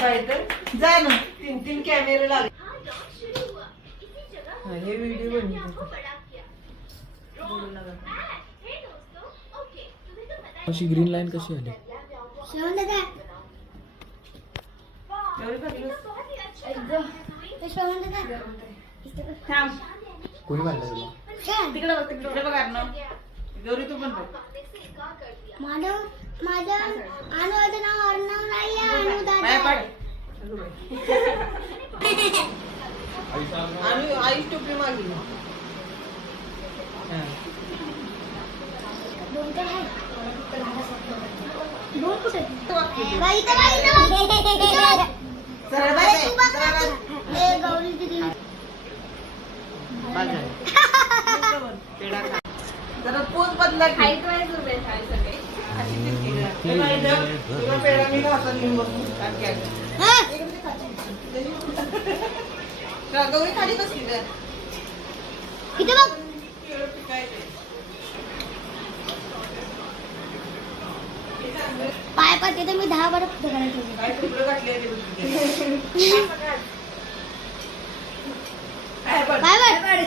काय तर जा ना 3 कॅमेरे लागले हे व्हिडिओ अशी ग्रीन लाईन कशी आली? कोणी काढलं तुला? तिकडे बघ ना गौरी तू पण बघ माझं अनुवाचं नाव अर्णव नाही अनुदादा आणि आई टोपी मागली जरा पोच बदला पेढा मी घातला लिहून बसून गौरी खाली बसली इथे बघ पाय पाय तर मी 10 बार काय तुकडं घातले बाय बाय